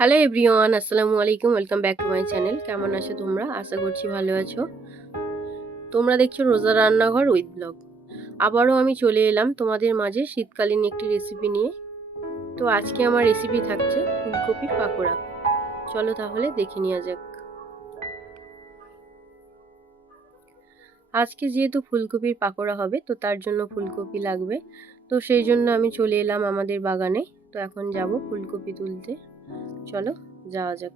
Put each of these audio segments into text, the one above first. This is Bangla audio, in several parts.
হ্যালো এভরিওয়ান, আসসালামু আলাইকুম। Welcome back to my channel. কেমন আছো তোমরা? আশা করছি ভালো আছো। তোমরা দেখছো রোজা রান্নাঘর উইথ ব্লগ। আবারও আমি চলে এলাম তোমাদের মাঝে শীতকালীন একটি রেসিপি নিয়ে। তো আজকে আমার রেসিপি থাকছে ফুলকপির পাকোড়া। চলো তাহলে দেখে নেওয়া যাক। আজকে যেহেতু ফুলকপির পাকোড়া হবে, তো তার জন্য ফুলকপি লাগবে। তো সেই জন্য আমি চলে এলাম আমাদের বাগানে। তো এখন যাব ফুলকপি তুলতে। চলো যাওয়া যাক।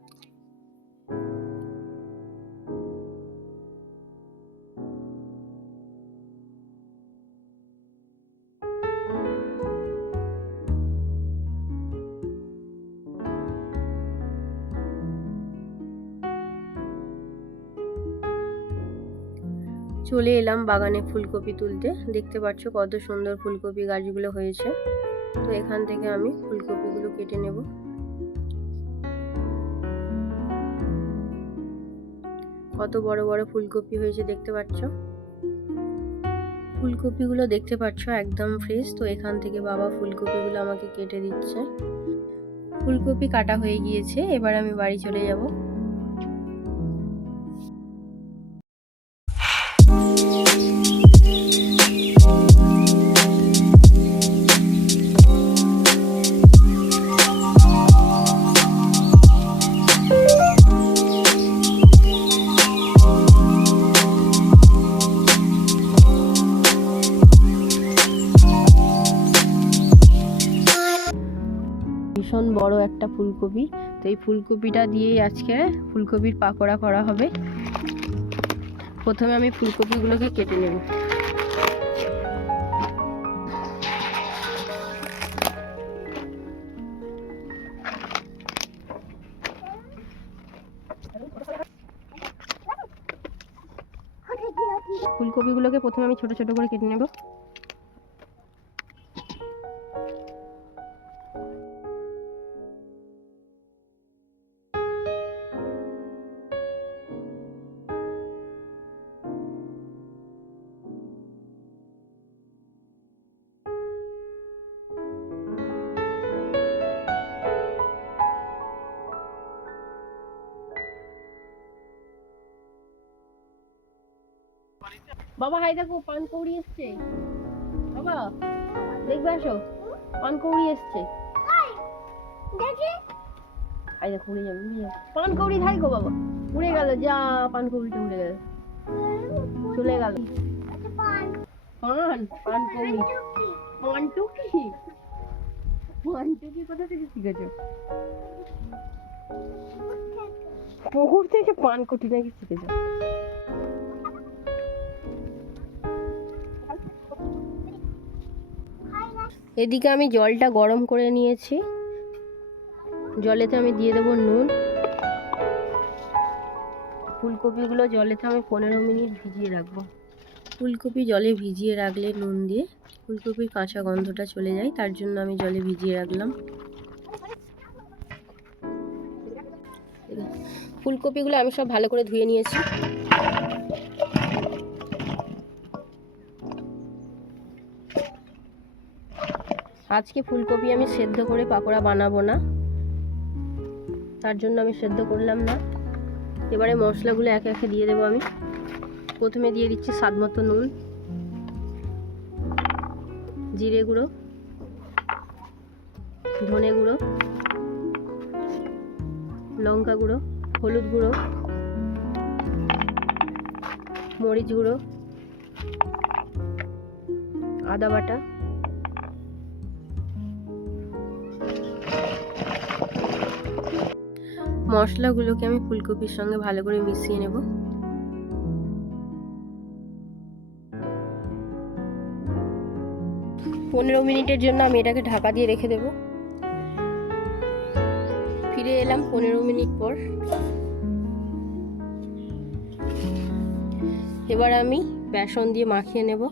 চলে এলাম বাগানে ফুলকপি তুলতে। দেখতে পাচ্ছ কত সুন্দর ফুলকপি গাছগুলো হয়েছে। তো এখান থেকে আমি ফুলকপিগুলো কেটে নেব। কত বড় বড় ফুলকপি হয়েছে দেখতে পাচ্ছ। ফুলকপিগুলো দেখতে পাচ্ছ একদম ফ্রেশ। তো এখান থেকে বাবা ফুলকপিগুলো আমাকে কেটে দিচ্ছে। ফুলকপি কাটা হয়ে গিয়েছে, এবার আমি বাড়ি চলে যাব। ভীষণ বড় একটা ফুলকপি। তো এই ফুলকপিটা দিয়েই আজকে ফুলকপির পাকোড়া করা হবে। প্রথমে আমি ফুলকপিগুলোকে কেটে নেব। ফুলকপিগুলোকে প্রথমে আমি ছোট ছোট করে কেটে নেব। বাবা হাই দেখো পানকৌড়ি এসছে। বাবা দেখবে আসো, পানকৌড়ি এসছে। হাই দেখো উড়ে যাবে পানকৌড়ি। হাই গো বাবা, উড়ে গেল। যা, পানকৌড়িটা উড়ে গেল, চলে গেল। পানকৌড়ি পানটুকি। পানটুকি কোথা থেকে শিখেছো? পুকুর থেকে পানকুটি নাকি শিখেছো? এদিকে আমি জলটা গরম করে নিয়েছি। জলেতে আমি দিয়ে দেবো নুন। ফুলকপিগুলো জলেতে আমি 15 মিনিট ভিজিয়ে রাখবো। ফুলকপি জলে ভিজিয়ে রাখলে নুন দিয়ে ফুলকপির কাঁচা গন্ধটা চলে যায়, তার জন্য আমি জলে ভিজিয়ে রাখলাম। ফুলকপিগুলো আমি সব ভালো করে ধুয়ে নিয়েছি। আজকে ফুলকপি আমি সেদ্ধ করে পাকোড়া বানাবো না, তার জন্য আমি সেদ্ধ করলাম না। এবারে মশলাগুলো একে একে দিয়ে দেবো আমি। প্রথমে দিয়ে দিচ্ছি স্বাদ মতো নুন, জিরে গুঁড়ো, ধনে গুঁড়ো, লঙ্কা গুঁড়ো, হলুদ গুঁড়ো, মরিচ গুঁড়ো, আদা বাটা, মশলাগুলোকে আমি ফুলকপির সঙ্গে ভালো করে মিশিয়ে নেব। পনেরো মিনিটের জন্য আমি এটাকে ঢাকা দিয়ে রেখে দেব। ফিরে এলাম 15 মিনিট পর। এবার আমি বেসন দিয়ে মাখিয়ে নেব।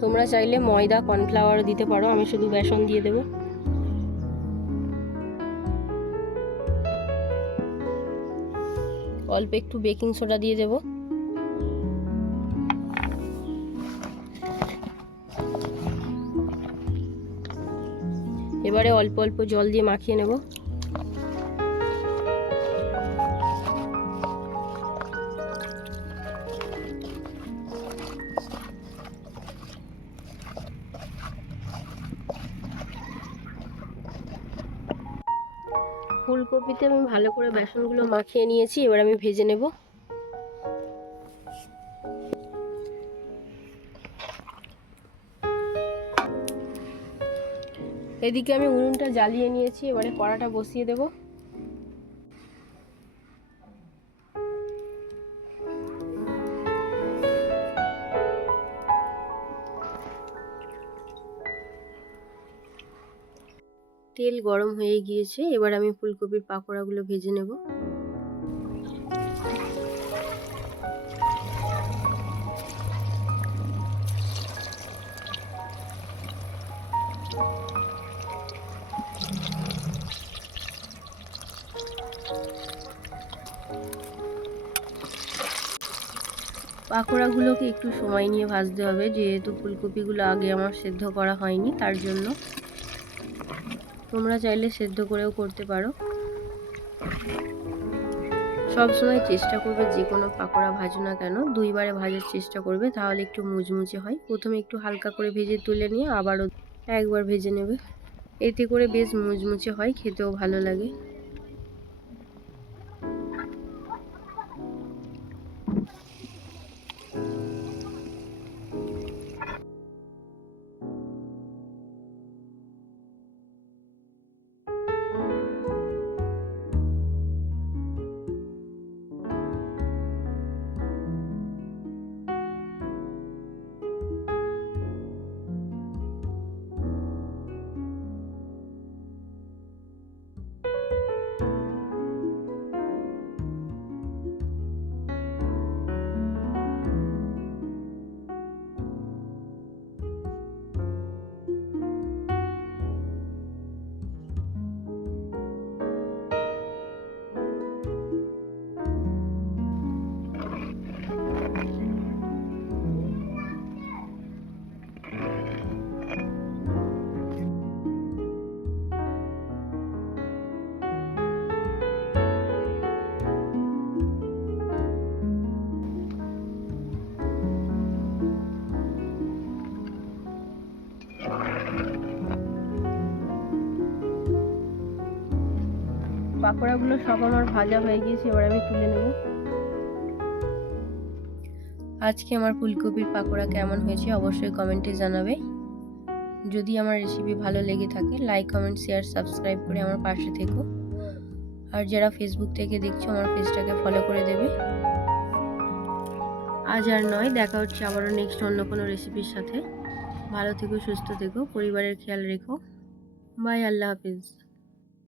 তোমরা চাইলে ময়দা কর্নফ্লাওয়ার দিতে পারো, আমি শুধু বেসন দিয়ে দেব। অল্প একটু বেকিং সোডা দিয়ে দেব। এবারে অল্প অল্প জল দিয়ে মাখিয়ে নেব। ফুলকপিতে আমি ভালো করে বেসনগুলো মাখিয়ে নিয়েছি, এবার আমি ভেজে নেব। এদিকে আমি উনুনটা জ্বালিয়ে নিয়েছি, এবারে কড়াটা বসিয়ে দেব। তেল গরম হয়ে গিয়েছে, এবার আমি ফুলকপির পাকোড়াগুলো ভেজে নেব। পাকোড়াগুলোকে একটু সময় নিয়ে ভাজতে হবে, যেহেতু ফুলকপিগুলো আগে আমার সেদ্ধ করা হয়নি, তার জন্য। তোমরা চাইলে সেদ্ধ করেও করতে পারো। সবসময় চেষ্টা করবে যে কোনো পাকোড়া ভাজো না কেন 2 বারে ভাজার চেষ্টা করবে, তাহলে একটু মুচমুচে হয়। প্রথমে একটু হালকা করে ভেজে তুলে নিয়ে আবারও একবার ভেজে নেবে, এতে করে বেশ মুচমুচে হয়, খেতেও ভালো লাগে। পাকোড়াগুলো সব আমার ভাজা হয়ে গিয়েছে, এবার আমি তুলে নেব। আজকে আমার ফুলকপির পাকোড়া কেমন হয়েছে অবশ্যই কমেন্টে জানাবে। যদি আমার রেসিপি ভালো লেগে থাকে লাইক, কমেন্ট, শেয়ার, সাবস্ক্রাইব করে আমার পাশে থেকো। আর যারা ফেসবুক থেকে দেখছো আমার পেজটাকে ফলো করে দেবে। আজ আর নয়, দেখা হচ্ছে আবারও নেক্সট অন্য কোনো রেসিপির সাথে। ভালো থেকো, সুস্থ থেকো, পরিবারের খেয়াল রেখো। বাই, আল্লাহ হাফিজ।